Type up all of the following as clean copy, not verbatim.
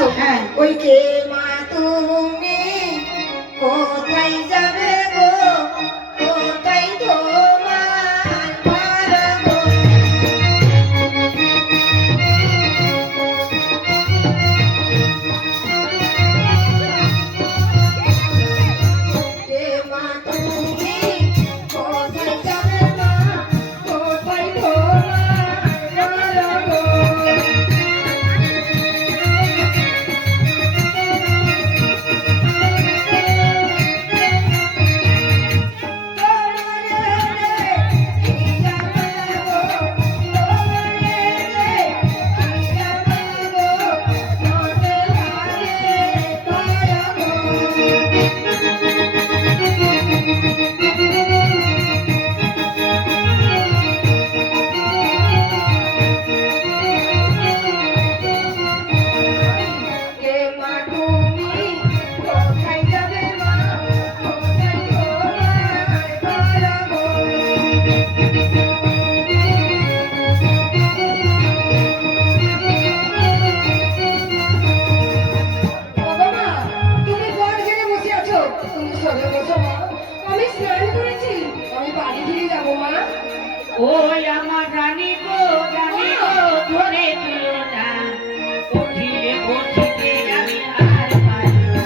আছো? হ্যাঁ। ওই কে মা তুমি কোথায় যাবে গো, কোথায় তোমার ঘর গো? কে মা তুমি কোথায় যাবে মা, কোথায় তোমার ঘর গো? ওই আমার রানী গো ধরে তুলো না, উঠিলে বসিতে আমি আর পারি না।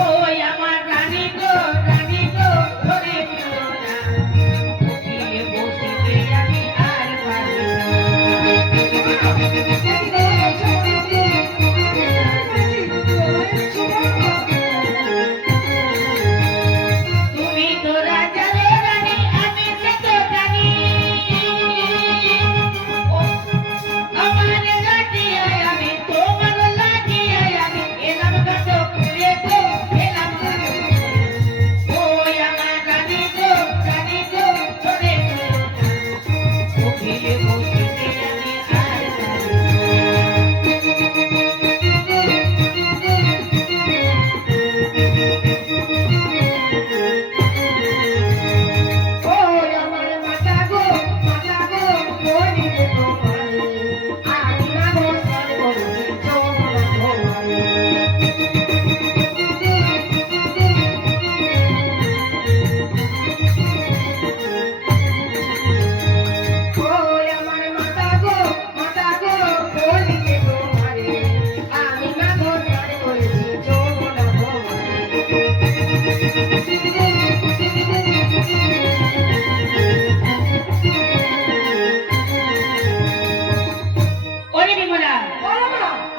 ওই আমার রানী গো ধরে তুলো না, উঠিলে বসিতে আমি আর পারি না। তুমি তো রাজারে রানী, আমি সে তো জানি। আমার লাগিয়ায় আমি তোমার লাগিয়ায় আমি এলাম গাছ খুলে গো, এলাম গাছ খুলে। ওই আমার রানী গো ধরে তুলো না, উঠিলে বসিতে আমি আর পারি না। ওরে বিমলা,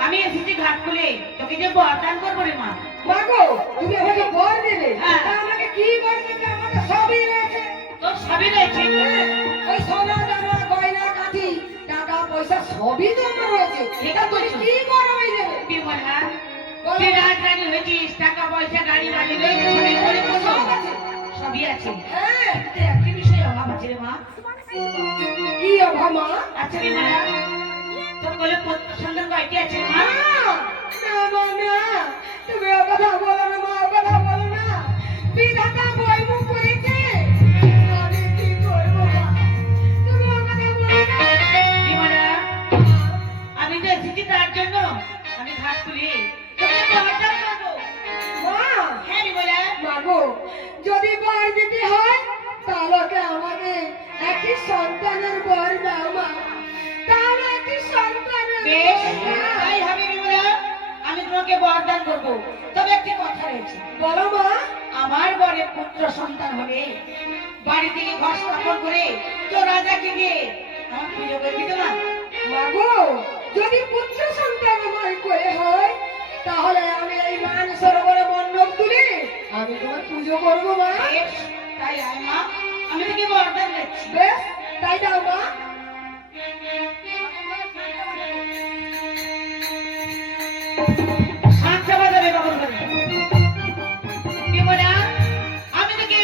আমি এসেছি ঘাট খুলে, তোকে যে বরদান করবো রে মা। মাগো তুমি আমাকে বর দেবে, হ্যাঁ। তা আমাকে কি বর দেবে? আমাকে সবই রয়েছে। তোর সবই রয়েছে। ওই সোনা দানা গয়না কাঠি টাকা পয়সা সবই তো আমার রয়েছে। এটা তুমি বলছো। কি বর আমায় দেবে? বিমলা, বলো। তুই রাজরানী হয়েছিস, টাকা পয়সা গাড়ি বাড়ি রয়েছে, সবই করে বসো। সব আছে। সবই আছে। হ্যাঁ। কিন্তু একটি বিষয় অভাব আছে রে মা। কি অভাব মা? আচ্ছা বিমলা, তোর বলে পুত্র সন্তান কয়টি আছে মা? না মা না, তুমি ও কথা বলো না মা, ও কথা বলো না। বিধাতা বইমুখ করেছে, আমি কি করবো মা? তুমি ও কথা বলো না। বিমলা, আমি তো এসেছি তার জন্য, আমি ঘাট খুলি তোকে বরদান করবো। মা, হ্যাঁ বিমলা। মাগো যদি বর দিতে হয় তাহলে ওকে আমাকে একটি সন্তানের বর দাও মা, তাহলে একটি সন্তানের বেশ, বর দাও। তাই হবে বিমলা, আমি তোমাকে বরদান করবো। তবে একটি কথা রয়েছে, বলো মা। আমার বরে পুত্র সন্তান হলে বাড়ি থেকে ঘর স্থাপন করে তো রাজাকে দিয়ে আমার পুজো করবি তো মা? মাগো যদি পুত্র সন্তান আমার করে হয় তাহলে আমি এই মান সরোবরে মণ্ডপ তুলে আমি তোমার পুজো করবো মা। বেশ, তাই আয় মা, আমি তোকে বরদান দিচ্ছি। বেশ তাই দাও মা। সাতটা বাজাবে বাবুর ঘরে। বিমলা, আমি তোকে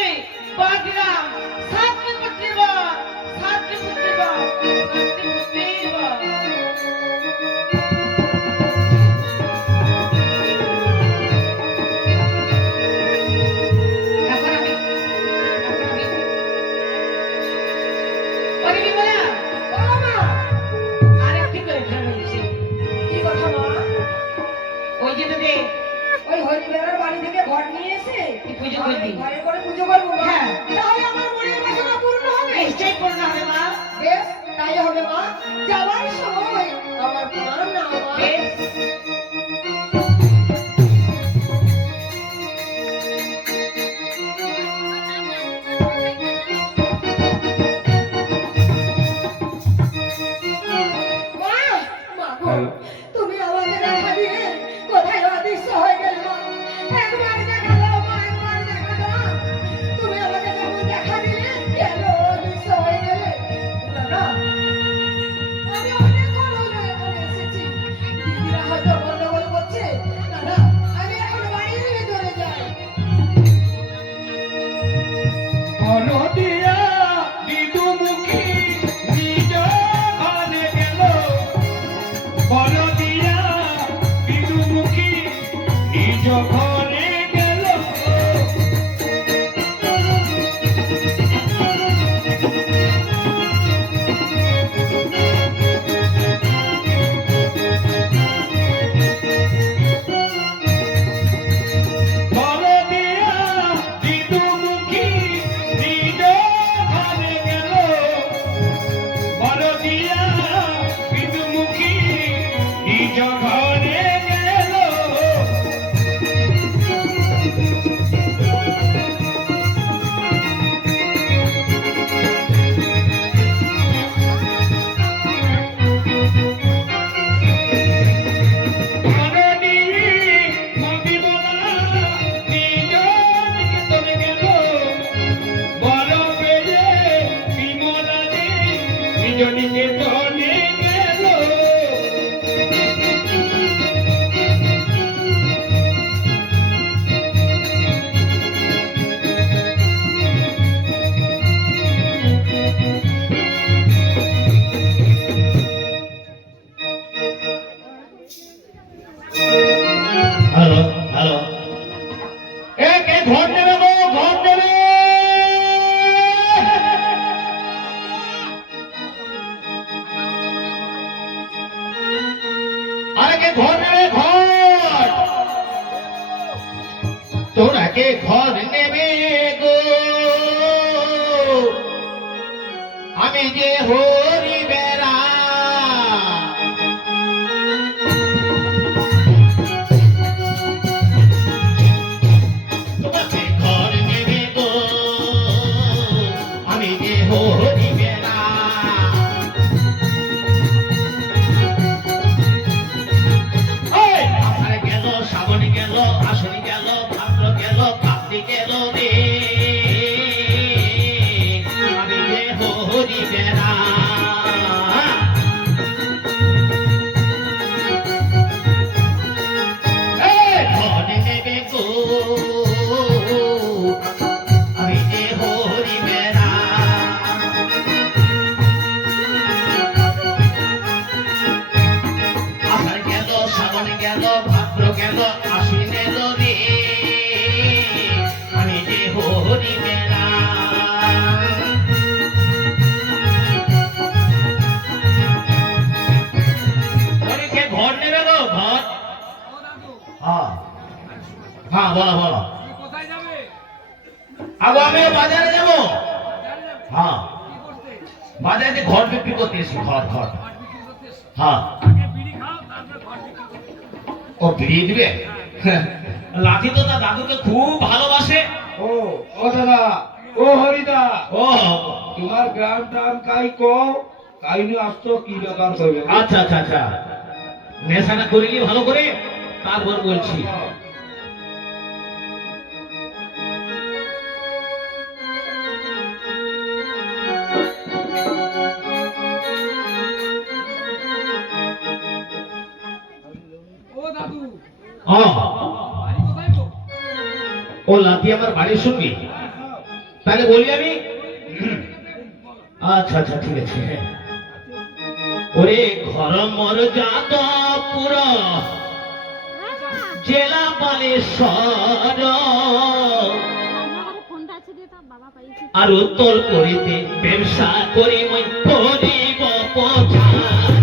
বর দিলাম, সাতটি পুত্রের বর, সাতটি পুত্রের বর, সাতটি পুত্রের বর। এখন আমি বেলার বাড়ি থেকে ঘর নিয়ে এসে তুই পুজো করবি? ঘরে করে পুজো করবো মা। হ্যাঁ। তাহলে আমার মনের বাসনা পূর্ণ হবে। নিশ্চয়ই পূর্ণ হবে মা। বেশ তাই হবে মা। যাওয়ার সময় আমার প্রণাম নাও মা। বেশ। মা, মা গো, তুমি আমাকে দেখা দিয়ে কোথায় অদৃশ্য হয়ে গেলে মা? একবার দেখা দাও মা, একবার দেখা দাও। তুমি আমাকে যখন দেখা দিলে কেন অদৃশ্য হয়ে গেলে? না, আমি অনেকক্ষণ হলো এখানে এসেছি। দিদিরা হয়তো গন্ডগোল করছে। না, না, আমি এখন বাড়ির ভিতরে যাই। বনদিয়া বিদুমুখী নিজ ঘরে গেল, বনদিয়া বিদুমুখী নিজ ঘরে গেল। বনদিয়া বিদুমুখী নিজ ঘরে গেল, বনদিয়া বিদুমুখী নিজ ঘরে গেল। বননী মন্দিবলা নিজ নিকেতনে গেল, বল পেয়ে বিমলা দে নিজ নিকেতনে গেল। হ্যালো হ্যালো, এ কে ঘর নেবে গো, ঘর নেবে? আরে কে ঘর নেবে, ঘর? তোরা কে ঘর নেবে গো? আমি যে হরি বেড়া। তোমাকে ঘর নেবে গো, আমি যে হরি বেড়া। ওই, আষাঢ় গেল, শ্রাবণ গেল, আষাঢ় গেল, ভাদ্র গেল, কার্তিক গেল রে, আমি যে হরি বেড়া। এই, ঘর নেবে গো, আমি যে হরি বেড়া। আষাঢ় গেল, শ্রাবণ গেল, ভাদ্র গেল, আশ্বিন এলো রে, আমি যে হরি বেড়া। ওরে কে ঘর নেবে গো, ঘর? হ্যাঁ হ্যাঁ, বলো বলো। আগো আমিও বাজারে যাবো। হ্যাঁ, বাজারে ঘর বিক্রি করতে এসেছি, ঘর ঘর। হ্যাঁ, ও বিড়িয়ে দিবে? লাঠি তো তার দাদুকে খুব ভালোবাসে। ও ও দাদা, ও হরিদা, ও তোমার গ্রাম টাম কাই কো কাইনি আসতো কি ব্যাপার করবে? আচ্ছা আচ্ছা আচ্ছা, নেশাটা করিনি ভালো করে, তারপর বলছি। ও লাঠি আমার বাড়ি শুনবি? তাহলে বলি আমি। আচ্ছা আচ্ছা, ঠিক আছে। ওরে ঘর মর যাদবপুর জেলা বালেশ্বর আর উত্তর করিতে ব্যবসা করি মই করিব প্রচার।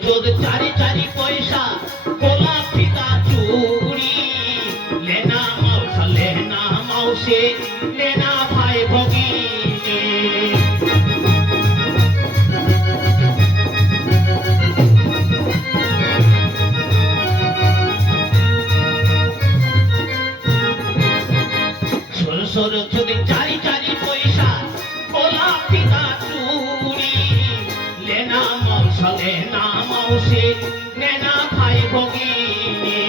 চোদ চারি চারি পয়সা গোলা ফিতা চুড়ি লেনা মাউসে লেনা ভাই ভগিনী সরু চোদে চারি চারি পয়সা গোলা ফিতা চুড়ি লেনা মাউসে লেনা ভাই ভগিনী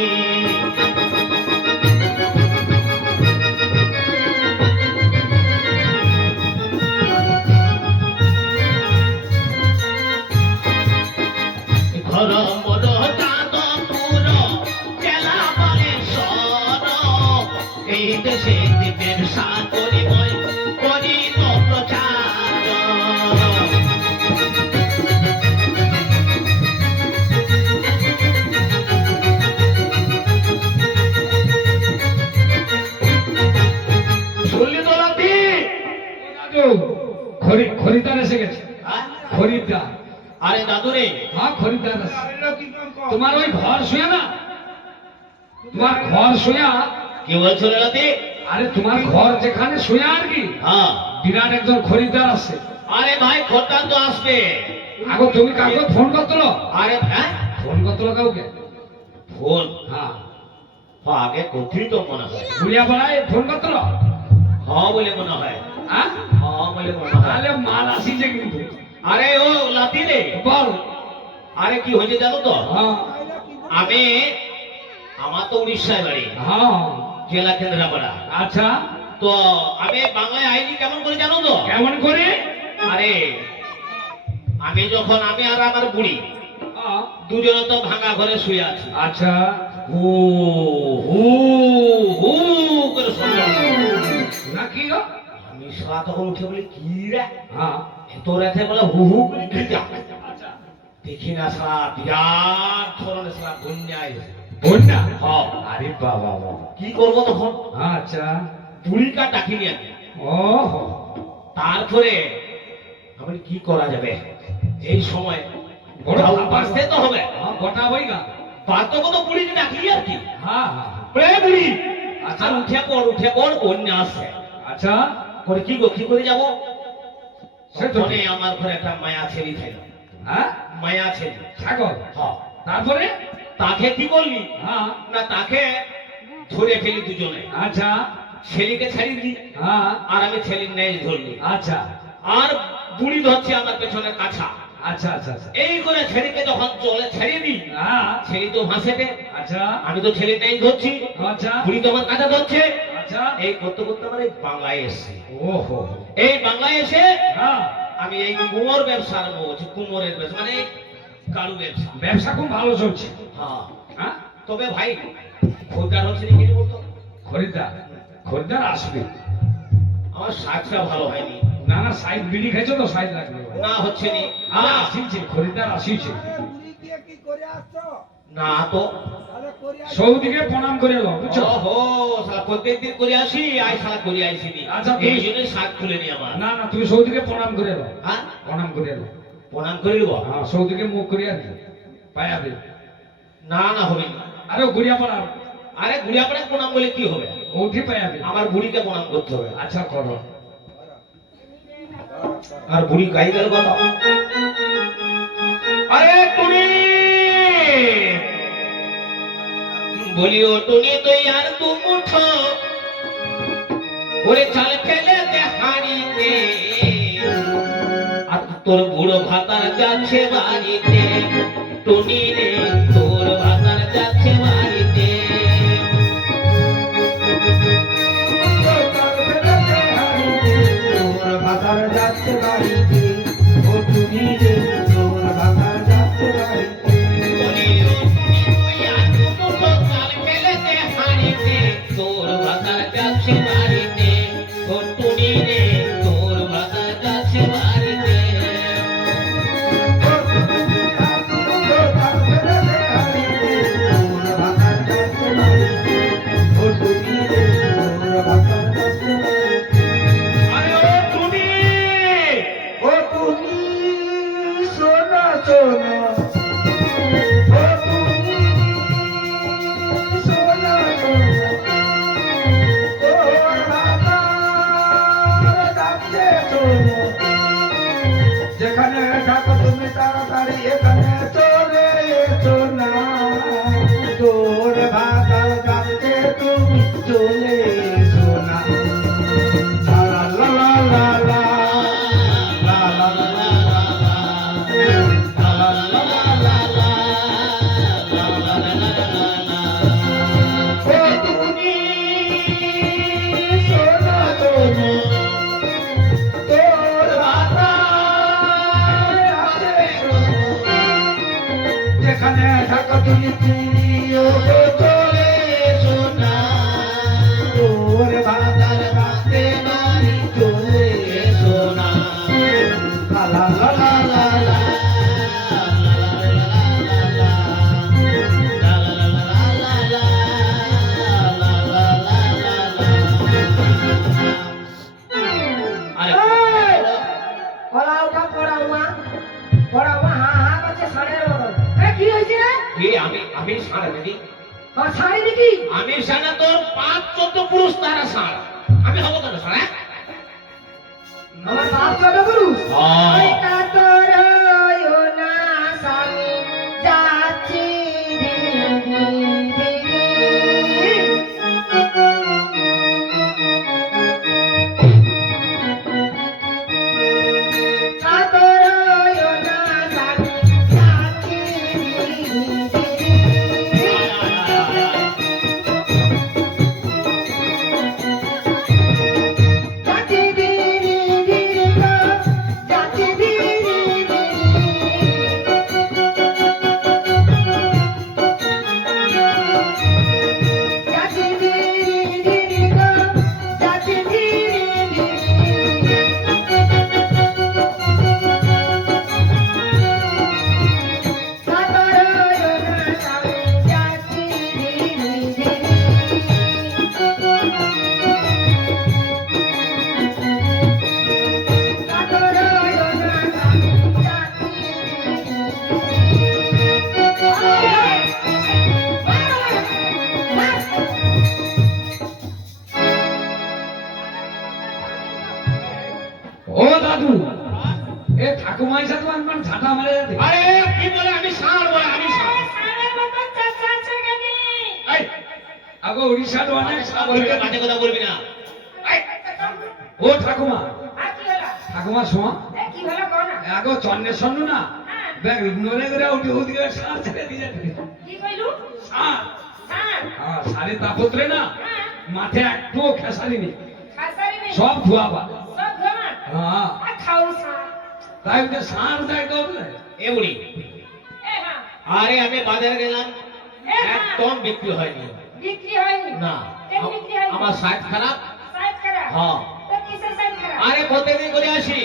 ঘর মোর চাঁদপুর জেলা বালেশ্বর এই দেশে ব্যবসা করি তো প্রচার শুনলি তো লাতি দাদু খরিদ্দার এসে গেছে খরিদ্দার আরে দাদু রে হ্যাঁ খরিদ্দার এসে তোমার ওই ঘর শুয়ে না তোমার ঘর শুয়া কি বলছো রে লাতি আরে তোমার ঘর যেখানে শুয়ে আর কি হ্যাঁ বিরাট একজন খরিদ্দার আছে আরে ভাই খোরদার তো আসবে আগো তুমি কাউকে ফোন করতো আরে হ্যাঁ ফোন করতো কাউকে ফোন হ্যাঁ আগে কোথায় তো মনে হয় গুড়িয়া পাড়ায় ফোন করতো হ্যাঁ বলে মনে হয় হ্যাঁ হ্যাঁ বলে মনে হয় তাহলে মাল আসিছে কিন্তু আরে ও লাতি রে বল আরে কি হয়েছে জানো তো হ্যাঁ আমার তো উড়িষ্যায় বাড়ি হ্যাঁ জেলা কেন্দ্রাপাড়া আচ্ছা তো আমি বাংলায় আইনি কেমন করে জানো তো কেমন করে আরে আমি আর আমার বুড়ি হ্যাঁ, দুজনে তো ভাঙা ঘরে শুয়ে আছি আচ্ছা হু হু হু করে শুনলাম না কি গো? আমি সারা তখন উঠে বলি কি রে হ্যাঁ এত রাতে বলে হু হু করে কি যা দেখি না সারা বিরাট ধরনের সারা বন্যায় বন্যা হ্যাঁ আরে বাবা বাবা কি করবো তখন আচ্ছা বুড়িটা ডাকিনি আমি ও তারপরে আমি কি করা যাবে এই সময় বড় বাঁচতে তো হবে গোটা বই গা পার্থক্য তো বুড়িকে ডাকি আর কি হ্যাঁ হ্যাঁ বুড়ি আচ্ছা। আর উঠে পড় অন্য আসছে আচ্ছা করে কি করে যাবো সে তো তখনই আমার ঘরে একটা মায়া ছেলে থাকলো হ্যাঁ মায়া ছেলে ছাগল হ্যাঁ তারপরে তাকে কি করলি হ্যাঁ না তাকে ধরে ফেলি দুজনে আচ্ছা ছেলেকে ছাড়িয়ে দিলি হ্যাঁ আর আমি ছেলের নেই ধরলি আচ্ছা আর বুড়ি ধরছে আমার পেছনে কাছা আচ্ছা আচ্ছা আচ্ছা এই করে ছেলেকে যখন চলে ছাড়িয়ে দিই হ্যাঁ ছেলে তো ভাসেতে আচ্ছা আমি তো ছেলে নেই ধরছি আচ্ছা বুড়ি তো আমার কাছে ধরছে আচ্ছা এই করতে করতে আমার এই বাংলায় এসছি ওহো এই বাংলায় এসে হ্যাঁ আমি এই কুমোর ব্যবসা আরম্ভ করছি কুমোরের ব্যবসা মানে কারু ব্যবসা ব্যবসা খুব ভালো চলছে হ্যাঁ হ্যাঁ তবে ভাই খোরদার হচ্ছে নাকি বলতো খরিদ্দার খরিদ্দার আসবে আমার শাকটা ভালো হয়নি না না সাইড বিড়ি খাইছো তো সাইড লাগবে না হচ্ছে নি হ্যাঁ আসিছে খরিদ্দার আসিছে না তো সৌদিকে প্রণাম করে এলো বুঝছো ওহো শালা প্রত্যেকদিন করে আসি আই শালা করে আইসিনি আচ্ছা, তুমি- এই জন্যই শাক খুলে নি আমার না না তুমি সৌদিকে প্রণাম করে এলো হ্যাঁ প্রণাম করে এলো প্রণাম করে দেবো হ্যাঁ সৌদিকে মুখ করে আর পায়াবে না না হবে না আরে গুড়িয়া পাড়া আরে বুড়িয়া পড়ে প্রণাম বলে কি হবে ওঠে পায়াবে আমার বুড়িকে প্রণাম করতে হবে আচ্ছা করো আর বুড়ি গাই গেল কথা আরে টুনি বলিও টুনি তুই আর তু মুঠো ওরে চাল ফেলে দে হাড়িতে আর তোর বুড়ো ভাতার যাচ্ছে বাড়িতে টুনি রে তোর ভাতার যাচ্ছে বাড়িতে তোর ভাতার যাচ্ছে বাড়িতে ও তুমি রে তোর ভাতার যাচ্ছে বাড়িতে বলিও টুনি তুই আর তু মুঠো চাল ফেলে দে হাড়িতে তোর ভাতার যাচ্ছে বাড়িতে ও টুনি রে তোর ভাতার যাচ্ছে বাড়িতে আরে ও টুনি ও তুমি যেখানে থাকো তুমি তাড়াতাড়ি এখানে চলে এসো না তোর ভাতার কাছে তুমি চলে এসো না লা লা লা লা লা লা লা লা যেখানে থাকো তুমি প্রিয় চলে এসো না তোর ভাতার কাছে বাড়ি চলে এসো না লা লা লা লা লা পড়া উঠা পড়াও হা হা করছে সাড়ের মতন কি হয়েছে রে আমি সারা দেখি শাড়ি দেখি আমি সারা তোর 5-14 পুরুষ তারা সারা আমি হবো কেন সারা আমার বাপ ছোট পুরুষ হ্যাঁ। ওই কাতর হইও না স্বামী যাচ্ছি কাতর হইও না স্বামী যাচ্ছি যাচ্ছি ও দাদু এ ঠাকুমার সাথে আমার ঝাঁটা মারে যাবে আরে কি বলে আমি ষাঁড় বলে আমি ষাঁড় এই আগো উড়িষ্যার অনেক বলবি না বাজে কথা বলবি না এই ও ঠাকুমা ঠাকুমা শোয়া কি হলো কোন আগো চন্দ্রের সন্নু না ব্যাগ নড়ে করে উঠে ওদিকে সার ছেড়ে দিয়ে যাবে কি কইলু সার হ্যাঁ হ্যাঁ সারে তাপত্রে না মাঠে একটু খেসারি নেই খাসারি নেই সব ধোয়াবা সব ঘমা হ্যাঁ খাও সা তাই ওকে সার দেয় কবে এ বুড়ি এ হ্যাঁ আরে আমি বাজারে গেলাম এ হ্যাঁ একদম বিক্রি হয়নি বিক্রি হয়নি না কেন বিক্রি হয়নি আমার সাইজ খারাপ সাইজ করা হ্যাঁ তো কিসের সাইজ করা আরে প্রত্যেকদিন করে আসি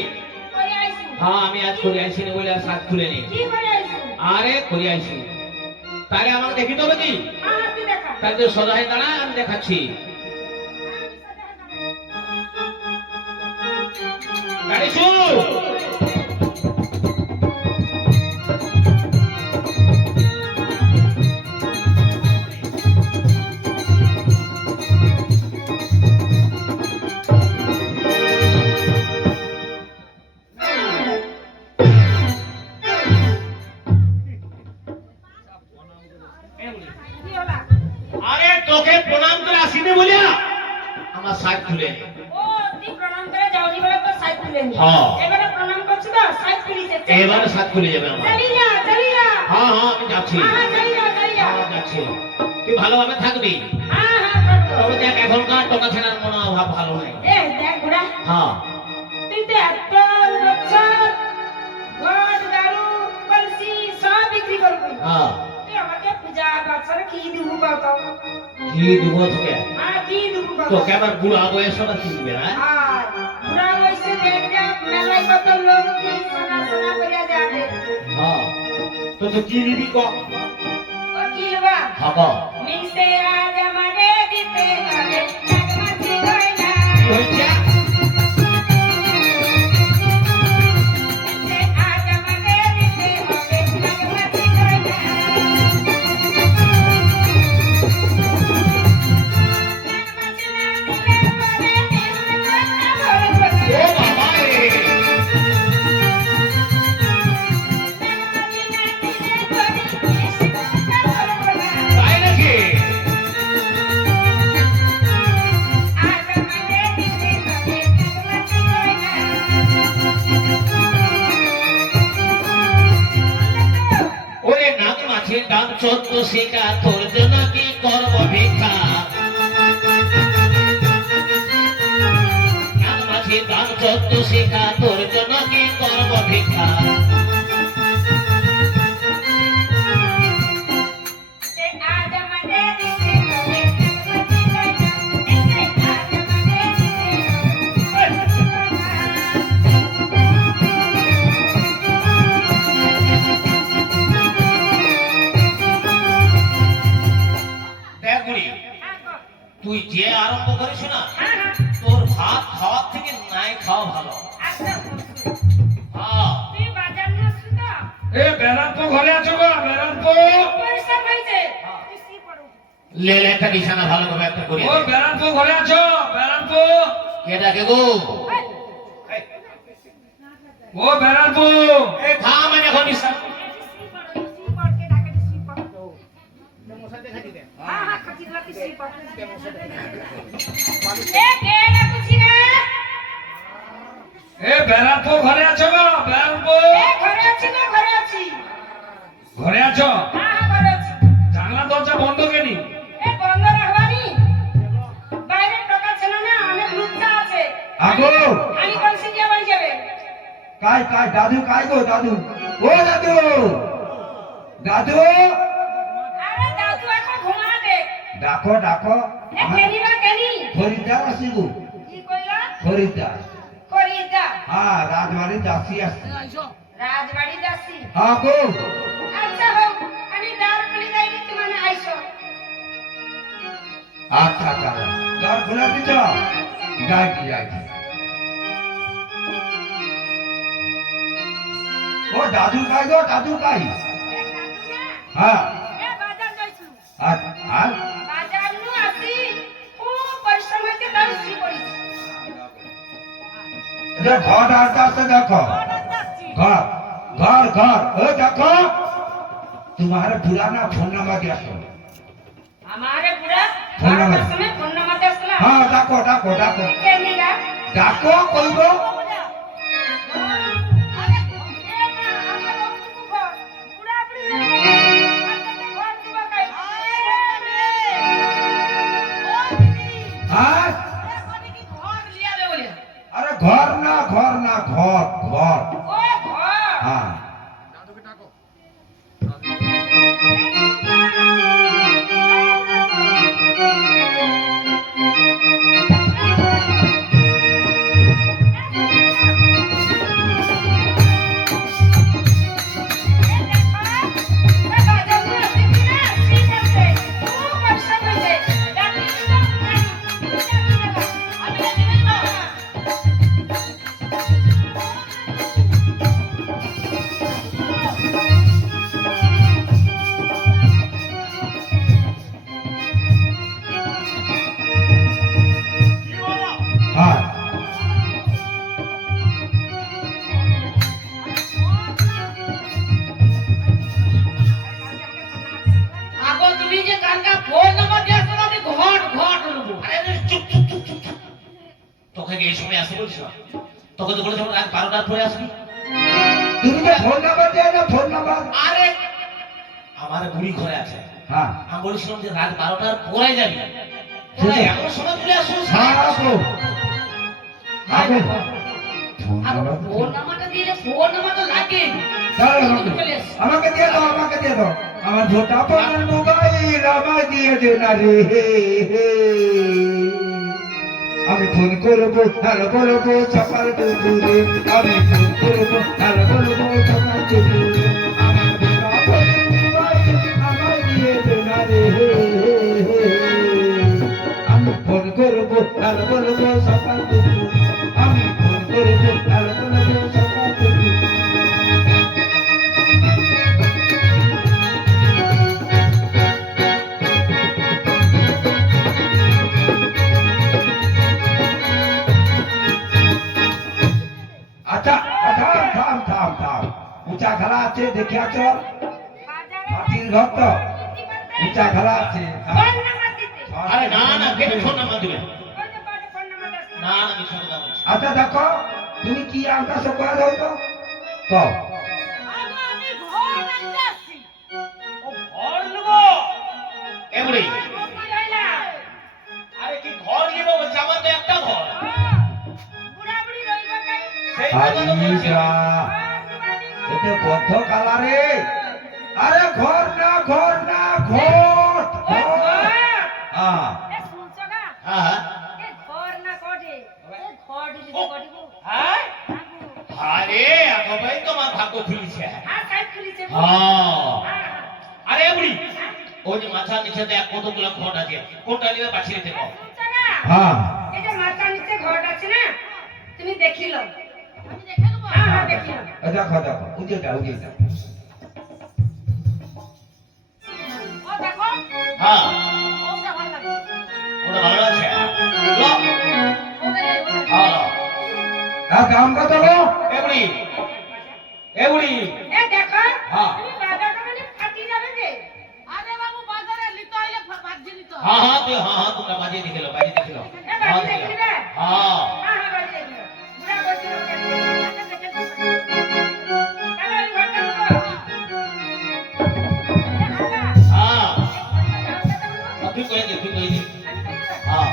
কই আইছি হ্যাঁ আমি আজ করে আসি না বলে আর সাজ খুলে নি কি করে আইছি আরে করে আসি তাহলে আমাকে দেখি তো কি হ্যাঁ তুই দেখা তাই তো সদাই দাঁড়া আমি দেখাচ্ছি গাড়ি শুরু কি হলো আরে তোকে প্রণাম করে আসিনি বলিয়া আমার সাজ খুলে নি ও তুই প্রণাম করে যাওনি বলে তো সাইড খুলে নি হ্যাঁ। এবারে প্রণাম করছ তো সাইড খুলিছে এবারে সাজ খুলে যাবে আমার চলি যা হ্যাঁ হ্যাঁ আমি যাচ্ছি হ্যাঁ চলি যা হ্যাঁ, যাচ্ছি তুই ভালোভাবে থাকবি হ্যাঁ হ্যাঁ করবো তবে দেখ এখনকার টাকা ছাড়ার মনে অভাব ভালো নাই এ দেখ ঘোড়া হ্যাঁ তুই তো এত বছর ঘর গাড়ু কলসি সব বিক্রি করবি হ্যাঁ তুই আমাকে পূজা বছর কি দিব বাবা কি দিব তোকে হ্যাঁ কি দিব বাবা তোকে আবার বুড়া বয়সটা কি দিবে হ্যাঁ আর বুড়া বয়সে দেখ যা মেলায় কত লোক কি সোনা সোনা করিয়া যাবে হ্যাঁ তো তো কি দিবি ক ও কি হবা হবা মিশে আজ আমারে দিতে হবে চাকমাছি গয়না কি হইছে মিশে আজ আমারে দিতে হবে চাকমাছি গয়না ও বাবা রে মাঝে দাম 14 শিকা তোর জন্য কি করব ভিক্ষা গান মাঝে দাম 14 শিকা তোর জন্য কি করব ভিক্ষা দেখ বুড়ি তুই যে আরম্ভ করিস না তোর ভাত খাওয়ার থেকে নাই খাওয়া ভালো হ্যাঁ এ বেরানপুর ঘরে আছো গো বেরানপুর লেলে একটা বিছানা ভালোভাবে একটা করি ও বেরানপুর ঘরে আছো বেরানপুর কে ডাকে গো ও বেরানপুর এ থাম আমি এখন বিছানা এ বেরানপুর ঘরে আছো গো বেরানপুর ঘরে আছো জানলা দরজা বন্ধ কেনি আগো আমি বলছি যে বাড়ি যাবে কাই কাই দাদু কাই গো দাদু ও দাদু দাদু আরে দাদু এখন ঘুমাবে ডাকো ডাকো এ কেনি বা কেনি খরিদ্দার আসিবু কি কইলা খরিদ্দার করিদা হ্যাঁ রাজবাড়ি দাসি আসি রাজবাড়ি যাচ্ছি হ্যাঁ গো আচ্ছা হোক আমি দ্বার খুলে যাইবি তুমি আইসো আচ্ছা আচ্ছা দ্বার খুলে দিছ যাইছি যাইছি ও দাদু কাই গো দাদু কাই হ্যাঁ বাজার যাইছু আর আর বাজার নু আসি খুব পরিশ্রম হইতে দাঁড়িয়ে পড়িছি এটা ঘর আস্তে আস্তে দেখো घर घर घर ओ देखो तुम्हारे पुराना फोन नंबर दिया सो हमारे पूरा फोन नंबर समय फोन नंबर दे सला हाँ डाको डाको डाको केनी ला डाको कोई गो अरे ए ना हम लोग को पूरा पूरी घर दिवा काई हाँ अरे घर ना घर हाँ हाँ আগো তুমি যে কানকা ফোন নাম্বার দিয়েছো আমি ঘট ঘট নেবো আরে চুপ চুপ চুপ চুপ চুপ। তোকে কি এই সময় আসতে বলছি না তোকে তো বলেছিলাম রাত 12টার পরে আসবি তুমি तो फोन नंबर दिया ना फोन नंबर আরে আমার বুড়ি ঘরে আছে हाँ আমি বলেছিলাম যে রাত 12টার পরে যাবি ঠিক আছে। এমন সময় চলে আসিস हाँ आपको आपको फोन আর नंबर ফোন নাম্বারটা দিলে ফোন নাম্বার তো লাগে चलो আমাকে দিয়ে দাও আমাকে দিয়ে দাও আমার ঝোটা পড়ার মোবাইল আমার দিয়ে দে না রে আমি ফোন করবো হ্যালো বলবো সকাল দুপুরে আমি ফোন করবো হ্যালো বলবো সকাল দুপুরে আমার ঝোটা পড়ার মোবাইল আমার দিয়ে দে না রে আমি ফোন করবো হ্যালো বলবো সকাল দুপুরে আমি ফোন করবো হ্যালো বলবো সকাল দুপুরে আচ্ছা থাম থাম থাম থাম উঁচা খেলা আছে দেখিয়া চল মাটির ঘর তো উঁচা খেলা আছে फोन नंबर দিতে আরে না না কে ফোন নাম্বার দিবে ওই যে পাটে ফোন নাম্বার দে না না আমি শুনে দাও আচ্ছা দেখো তুমি কি আঁকা সব করা দাও তো কও আমি ঘর আনতে আসছি ও এমনি আরে কি ঘর নিব বলছে আমার তো একটা ঘর সেই কথা তো বলছি আইসা এতে বদ্ধ কালারে আরে ঘর না ঘর না ঘর হ্যাঁ হ্যাঁ হ্যাঁ হ্যাঁ আরে একবাই তোমার ভাগ্য খুলিছে হ্যাঁ আরে এমনি ওই যে মাথার নিচে দেখ কতগুলো ঘট আছে কোনটা নিয়ে বাছিয়ে নিতে কও হ্যাঁ এটা মাথার নিচে ঘর আছে না তুমি দেখিল হ্যাঁ দেখিল দেখো দেখো উঠে যাও ও দেখো হ্যাঁ ওটা ভালো লাগে ওটা ভালো আছে ওটা হ্যাঁ হ্যাঁ দাম কত গো এমনি এমনি এ দেখো হ্যাঁ। তুমি বাজারটা মানে ফাটি যাবে যে হ্যাঁ হ্যাঁ তুই হ্যাঁ হ্যাঁ তোমরা বাজিয়ে দেখিলো এ বাজি দেখিবে হ্যাঁ হ্যাঁ হ্যাঁ বাজি দেখিবে বুড়া বলছিল তাহলে এই ঘরটা দেবো হ্যাঁ তুই কই দে হ্যাঁ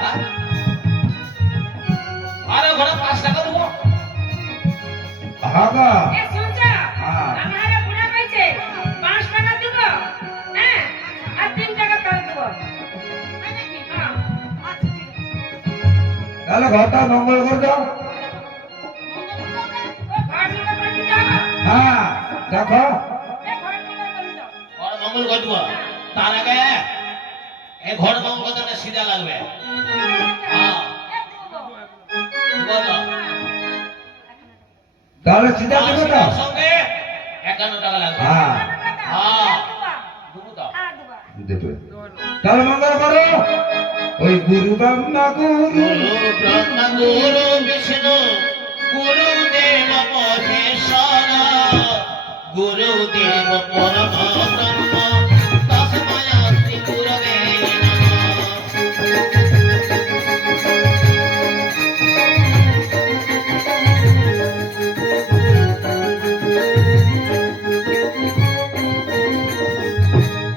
হ্যাঁ আরে ঘরে 5 টাকা দেবো হ্যাঁ গো এ শুনছো হ্যাঁ। আমারে বুড়া কইছে 5 টাকা দিব হ্যাঁ আর 3 টাকা কর দিব হ্যাঁ আচ্ছা ঠিক আছে তাহলে ঘরটা মঙ্গল করে দাও ও ঘর নিয়ে বলি যাও হ্যাঁ দেখো এ ঘর নিয়ে বলি যাও ঘর মঙ্গল করে দেবো তার আগে এই ঘর মঙ্গল করতে সিধা লাগবে হ্যাঁ এ দিব বলো তাহলে চিন্তা দেবে তো সিধার সঙ্গে 51 টাকা লাগবে হ্যাঁ হ্যাঁ দেবো তো দেবে তাহলে মঙ্গল করো ওই গুরু ব্রহ্মা গুরু গুরু ব্রহ্মা গুরু বিষ্ণু গুরুদেব মহেশ্বর গুরুদেব পরম ব্রহ্ম তস্মৈ শ্রী গুরবে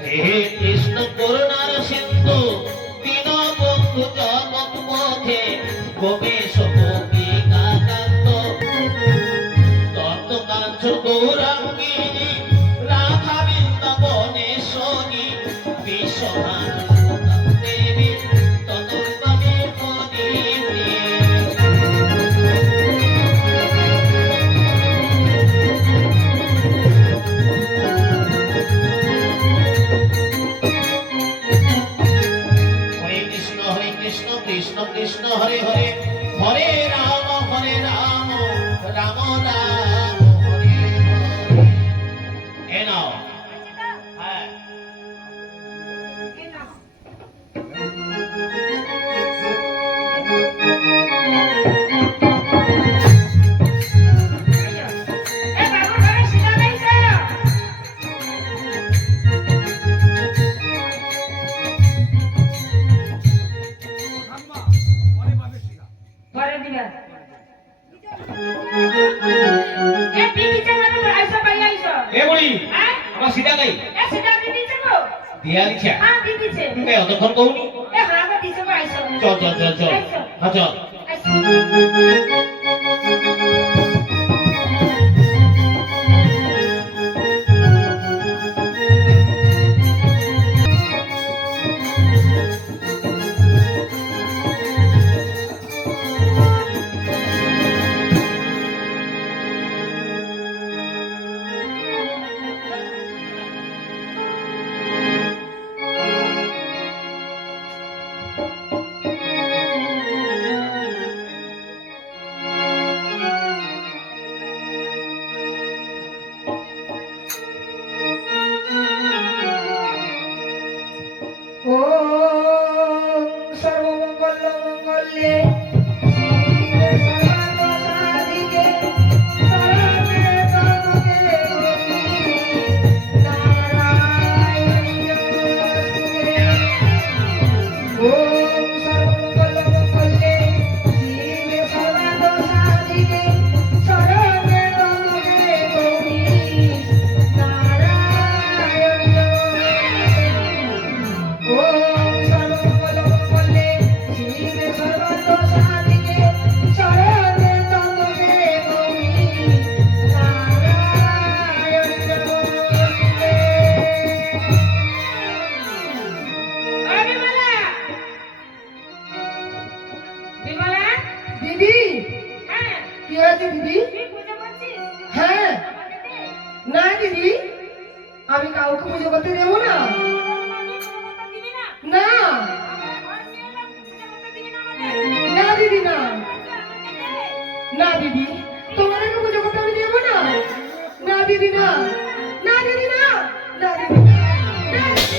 হে কৃষ্ণ করুণার সিন্ধু দীনবন্ধু জগৎ পথে গোপেশ গোপিকাকান্ত তত্ত্বকাঞ্চন গৌরাঙ্গিনী রাধা বৃন্দাবনেশ্বরী বিশ্বনাথ দেবী ততোত্তমে হরি হরে কৃষ্ণ কৃষ্ণ কৃষ্ণ হরে হরে হরে রাম রাম রাম হরে হরে এ নাও হ্যাঁ এই নাও এ বাবু ঘরে সিধা নাইছে ঘরে দিবা এ দিদি চাঙ্গা আইসা পাই আইসা এ বলি হ্যাঁ আমার সিধা গাই এ সিধা দিদি চাঙ্গো দিয়া দিছে হ্যাঁ দিদি ছে তুমি অতক্ষণ কওনি এ হ্যাঁ গো দিছে আইসা চল হ্যাঁ চল আইসা দিদি, আমি কাউকে পুজো করতে দেবো না। না না দিদি, না না দিদি, তোমাদেরকে পুজো করতে আমি দেবো না। না দিদি, না না দিদি, না না দিদি, না দিদি।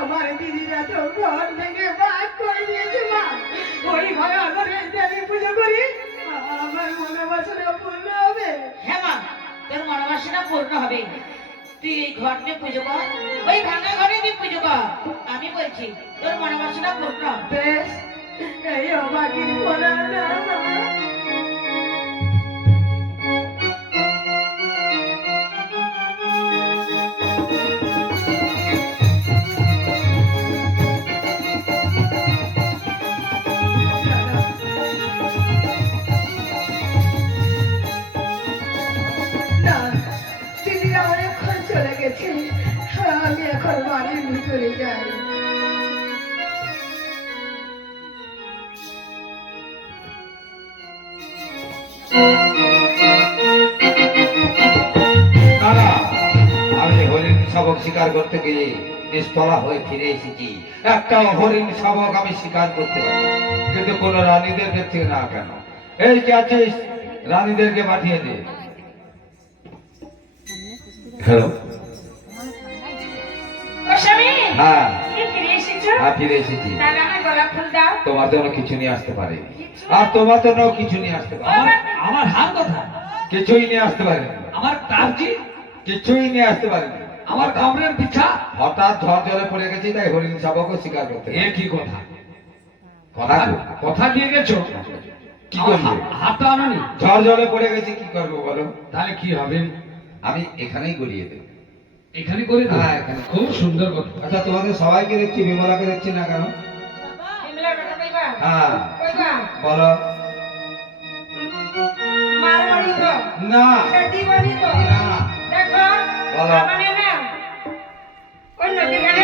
আমার দিদিরা তো ঘর ভেঙে ভাগ করে দিয়েছে মা। ওই ভাই ঘরে আমি পুজো করি, আমার মনোবাসনা পূর্ণ হবে। হ্যাঁ মা, তোর মনোবাসনা পূর্ণ হবে। তুই এই ঘর নিয়ে পুজো কর, ওই ভাঙা ঘরে তুই পুজো কর। আমি বলছি তোর মনোবাসনা পূর্ণ হবে। বেশ, এই অবাকি করার না মা। না, দিদিরা অনেকক্ষণ চলে গেছে, আমি এখন বাড়ির ভিতরে যাই। দাদা, আমি হরিণ শাবক শিকার করতে গিয়ে নিষ্ফলা হয়ে ফিরে এসেছি। একটা হরিণ শাবক আমি শিকার করতে পারি, কিন্তু কোন রানীদের ক্ষেত্রে না কেন? এই কে আছিস? রানীদেরকে পাঠিয়ে দে। হ্যালো, ও স্বামী, হ্যাঁ তুমি ফিরে এসেছো? হ্যাঁ ফিরে এসেছি। তাহলে আমার গোলাপ ফুল দাও। তোমার জন্য কিছু নিয়ে আসতে পারি, আর তোমার জন্য কিছু নিয়ে আসতে পারি। আমার হার কথা, কিছুই নিয়ে আসতে পারি, আমার কাবজি, কিছুই নিয়ে আসতে পারি। আমার কামড়ের পিছা। হঠাৎ ঝড় জলে পড়ে গেছি, তাই হরিণ শাবকও শিকার করতে এ কি কথা? কথা কথা দিয়ে গেছো, কি করবো? হাতটা আনোনি, ঝড় জলে পড়ে গেছি, কি করবো বলো? তাহলে কি হবে? আমি এখানেই গড়িয়ে দেব। এখানে করে দাও। হ্যাঁ, এখানে। খুব সুন্দর কথা। আচ্ছা, তোমাদের সবাইকে দেখছি, বিমলাকে দেখছি না কেন? বিমলার কথা কইবা? হ্যাঁ কইবা? বলো। মার বাড়ি তো, না খেতি বাড়ি তো। না দেখো, বলো। মানে না, ওই নদীখানে